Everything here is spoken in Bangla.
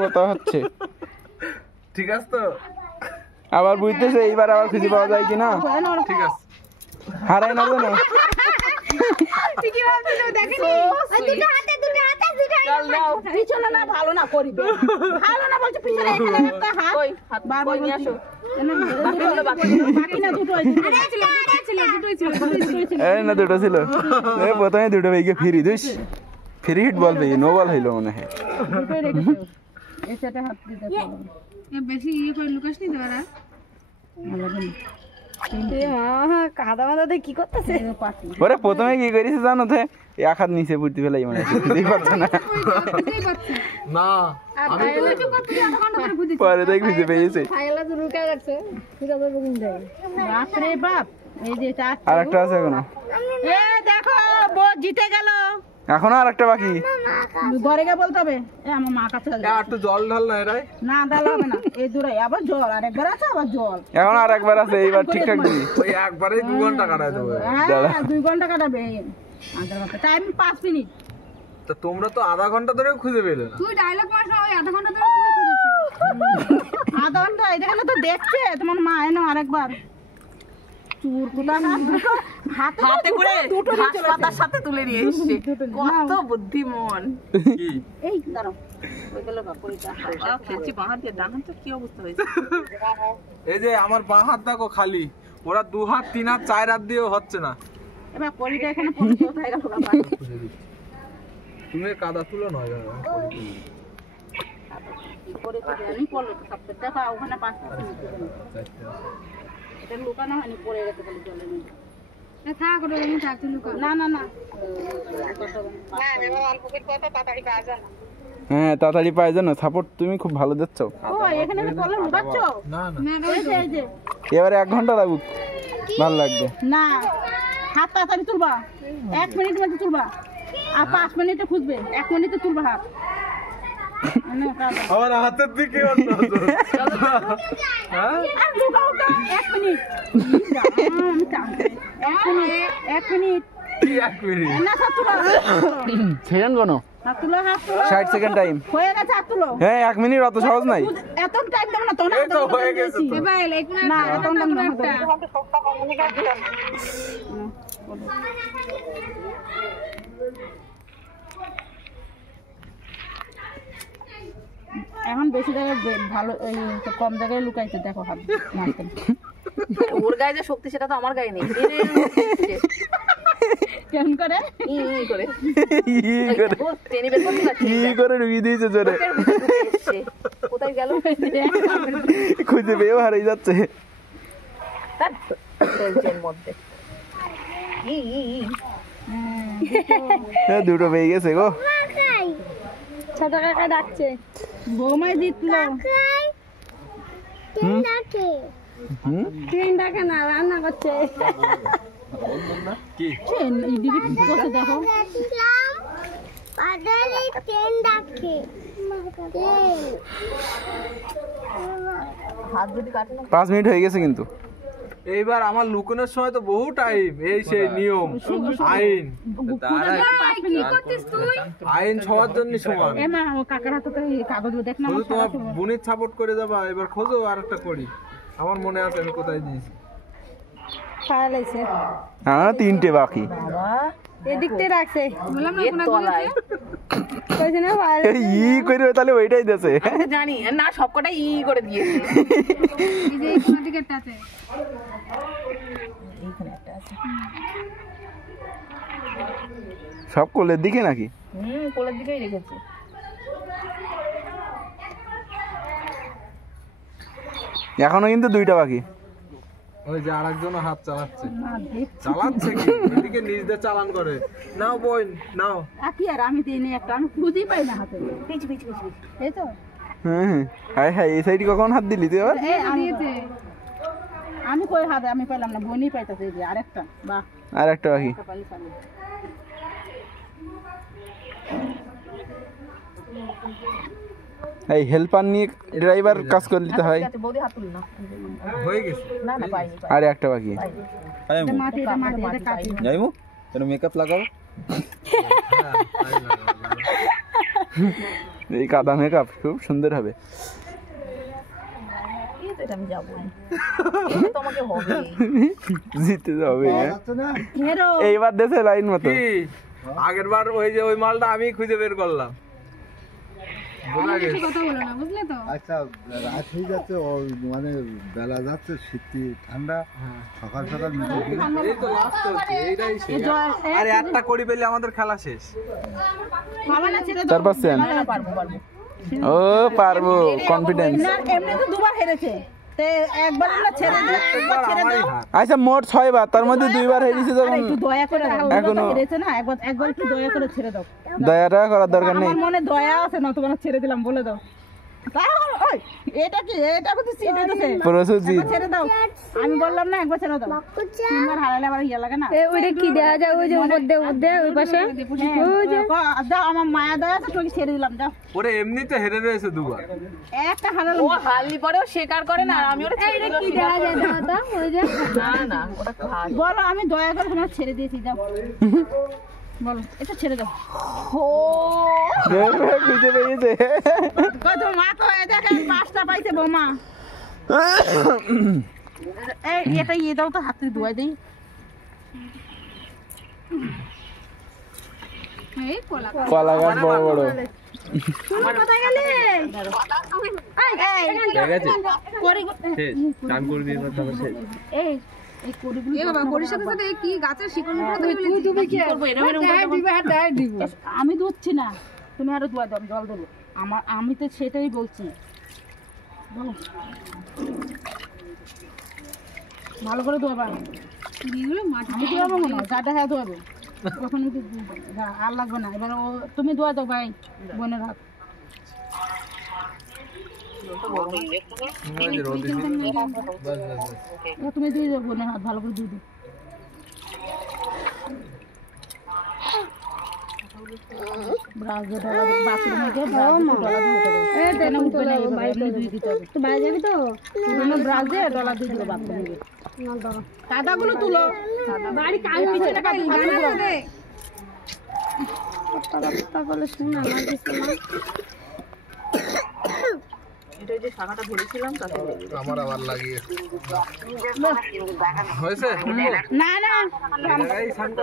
বোতা হচ্ছে ঠিক আছে তো আবার বুঝতেছে এইবার আবার খুঁজে পাওয়া যায় কিনা ঠিক আছে হারাই না জানো ঠিকই ভাবছিল দেখেন দুটো হাতে চল নাও পিছনে না ভালো না করিবে ভালো না বলছে পিছনে এখানে একটা হাত কই হাত বারবার নিয়ে আসো বাকি না দুটো এই না দুটো ছিল এই প্রথমে দুটো বেগে ফ্রি দিস ফ্রি হিট বল পেয়ে নো বল হইলো মনে হয় দুটোই রেখেছো এটাতে হাত দিতে পারো এ বেশি ইয়ে করে লুকাস নি দেওয়ারা কাদা মাদাতে কি করতেছে ওরে প্রথমে কি করিস জানো তো এক হাত নিচে পুঁতি ফেলাই মনে হয় বুঝতেই পারছে না না আমি পরে দেখ খুঁজে পেয়েছে বাপরে বাপ এই যে চার আর একটা আছে এখনো এ দেখো বউ জিতে গেল এখনো আর একটা বাকি ঘরে গিয়ে বলতে হবে এ আমার মা কাছে একটু জল ঢাল না এরাই না ডাল হবে না এই দূরে আবার জল আর একবার আছে আবার জল এখন আর একবার আছে এইবার ঠিকঠাক দিবি ওই একবারেই 2 ঘন্টা কাটায় দেবো হ্যাঁ 2 ঘন্টা কাটাবে টাইম 5 মিনিট তো তোমরা তো আধা ঘন্টা ধরে খুঁজে পেলে না তুই ডায়লগ মারছ ওই আধা ঘন্টা ধরে তুই খুঁজেছিস আধা ঘন্টা এখানে তো দেখছে তোমার মা এনো আরেকবার চুর কুলা হাতে করে দুটো পাতার সাথে তুলে নিয়ে এসেছে কত বুদ্ধিমান কি এই দাঁড়াও ওইগুলো বাপরিটা খেলছি বাঁ হাত দিয়ে ডান হাতে কি অবস্থা হয়েছে এই যে আমার বাঁ হাত দেখো খালি ওরা 2 হাত 3 হাত 4 হাত দিয়েও হচ্ছে না এবার পরিটা এখানে পড়ে কোথায় গেল বাবা তুমি কাদা তুলো না পরে তো আমি পড়লো তো সব দেখা ওখানে পাঁচ এটা লুকানো হয়নি পড়ে গেছে বলে জলে নেই থাক ওটা আমি থাকতে লুকা না না না হ্যাঁ তাড়াতাড়ি পাই জানো সাপোর্ট তুমি খুব ভালো দিচ্ছ ও এখানে আমি পড়লে লুকাচ্ছ না না এই যে এবারে 1 ঘন্টা লাগুক ভালো লাগবে না হাত তাড়াতাড়ি তুলবা 1 মিনিট মধ্যে তুলবা আর 5 মিনিটে খুঁজবে 1 মিনিটে তুলবা হাত আমার হাতের দিকে অন্য হ্যাঁ আর লুকাও তো 1 মিনিট আমি টানতে 1 মিনিট কি 1 মিনিট না হাত তুলো সেকেন্ড কোন হাত তুলো 60 সেকেন্ড টাইম হয়ে গেছে হাত তুলো হ্যাঁ 1 মিনিট অত সহজ নাই এত টাইম দাও না তো না এই তো হয়ে গেছে তো ভাই না এত টাইম না একটা এখন বেশি জায়গায় ভালো এই কম জায়গায় লুকাইছে দেখো হাত মারতে ওর গায়ে যে শক্তি সেটা তো আমার গায়ে নেই কেমন করে ই করে টেনে বের করতে কি করে রুই দিয়েছে জোরে কোথায় গেল খুঁজে পেয়েও হারিয়ে যাচ্ছে মধ্যে দুটো পেয়ে গেছে গো ছোট কাকা ডাকছে বৌমাই জিতলো ট্রেন ডাকে না রান্না করছে কি এইদিকে কি করছে দেখো হাত যদি কাটে না 5 মিনিট হয়ে গেছে কিন্তু এইবার আমার লুকানোর সময় তো বহু টাইম এই সেই নিয়ম আইন আইন সবার জন্য সমান এ মা ও কাকার হাতে তো এই কাগজ দেখ না শুধু তোমার বোনের সাপোর্ট করে যাবা এবার খোঁজো আর একটা করি আমার মনে আছে আমি কোথায় দিয়েছি ফাইলাইছে হ্যাঁ 3টে বাকি এদিক থেকে রাখছে বললাম না কোনা তলায় কইছে না ফাইল এই ই কইরে তাহলে ওইটাই দেছে আমি জানি না সবকটা ই করে দিয়েছে এই যে কোনা দিকেরটাতে এইখানে একটা আছে সব কোলের দিকে নাকি কোলের দিকেই রেখেছে এখনো কিন্তু 2টা বাকি ওই যে আরেকজন হাত চালাচ্ছে চালাচ্ছে কি এদিকে নিজ দিয়ে চালান করে নাও বোন নাও আকি আর আমি দিনে একটা আমি খুঁজেই পাই না হাতে পিছ পিছ পিছ এই তো হ্যাঁ হাই হাই এই সাইডে কখন হাত দিলি তুই আবার আমি কই হাতে আমি পাইলাম না বনি পাইতাছে এই যে আরেকটা বাহ আর একটা বাকি পালি পালি এই হেল্পার নিয়ে ড্রাইভার কাজ করে নিতে হয় বৌদি হাত তুলি না হয়ে গেছে না না পাইনি আর একটা বাকি এটা মাটি এটা কাটি যাইমু তোর মেকআপ লাগাও এই কাদা মেকআপ খুব সুন্দর হবে। এটা আমি যাবো না। এটা তোমাকে হবে। জিতে যাবে হেরো এইবার দেশে লাইন মতো। কি আগের বার ওই যে ওই মালটা আমি খুঁজে বের করলাম। বোঝা গেছে। কথা বলো না, বুঝলে তো? আচ্ছা রাত হয়ে যাচ্ছে, মানে বেলা যাচ্ছে, শীতি ঠান্ডা, সকাল সকাল এই তো লাস্ট হচ্ছে, এইটাই শেষ। আরে একটা করি পেলে আমাদের খেলা শেষ। বাবা না ছেড়ে দাও। 4%। না, পারবো। ও পারবো, কনফিডেন্স। না এমনি তো দুবার হেরেছে, তে একবার না ছেড়ে দাও, একবার ছেড়ে দাও। আচ্ছা মোট 6 বার, তার মধ্যে 2 বার হেরেছে আরে যখন। একটু দয়া করে দাও, এখনো হেরেছে না, একবার একটু দয়া করে ছেড়ে দাও। দয়াটা করার দরকার নেই। আমার মনে দয়া আছে না, তোমার ছেড়ে দিলাম বলে দাও। তাহলে ওই এটা কি, এটা কিন্তু সিট হইতেছে। প্রসেসজিৎ ছেড়ে দাও, আমি বললাম না একবার ছেড়ে দাও। তিনবার হারালে আবার ইয়া লাগে না। ওইটা কি দেয়া যায়? ওই যে মধ্যে ওই পাশে দাও, আমার মায়া দয়া আছে, তোকে ছেড়ে দিলাম, দাও। ওরে এমনিতে হেরে রয়েছে দুবার। একটা হারালো। ও হারলি পরেও স্বীকার করে না, আর আমি ওটা ছেড়ে দিলাম। কি দেয়া যায় দাদা? ওই যে না ওটা খাই। বলো, আমি দয়া করে তোমার ছেড়ে দিয়েছি, দাও। বলো, এটা ছেড়ে দাও। খুঁজে পেয়েছে। কত মা তো এই দেখে 5টা পাইছে বৌমা। এই এটা ইয়ে দাও তো, হাতে ধোয়া দেই। এই কলা কলা গাছ বড় বড়। কোথায় গেলে? ঠিক আছে করি শেষ, টাইম করে দিয়ে তারপর শেষ। এই এই করিগুলো এ বাবা করির সাথে সাথে কি গাছের শিকড় তুমি কি করবো এরকম দিব? আমি দুধছি না, তুমি আরো ধোয়া দাও, জল দেবো। আমি তো সেটাই বলছি, বলো। ভালো করে ধোয়াবা। আমি ধোয়াবো না, যাটা হ্যাঁ ধোয়াবো। তখন একটু আর লাগবে না। এবার তুমি ধোয়া দাও ভাই, বোনের হাত। তুমি দিয়ে দাও বোনের হাত, ভালো করে দিয়ে দাও। ব্রাশ দিয়ে ডলা দিয়ে, বাথরুমে গিয়ে ব্রাশ দিয়ে ডলা দিয়ে উঠে দেবো। এখানে উঠবে না, এইভাবে এমনি ধুয়ে দিতে হবে। তো বাইরে যাবি তো? পুরোনো ব্রাশ দিয়ে ডলা দিয়ে দিলো বাথরুমে গিয়ে। কাদাগুলো তুলো। বাড়ি কাজ পিছনে কাজ পুরো। কথা বলে শোনা না কিছু না। এটা যে শাখাটা ধরেছিলাম তাতে আমার আবার লাগিয়ে হয়েছে। না না এই জায়গায় শান্ত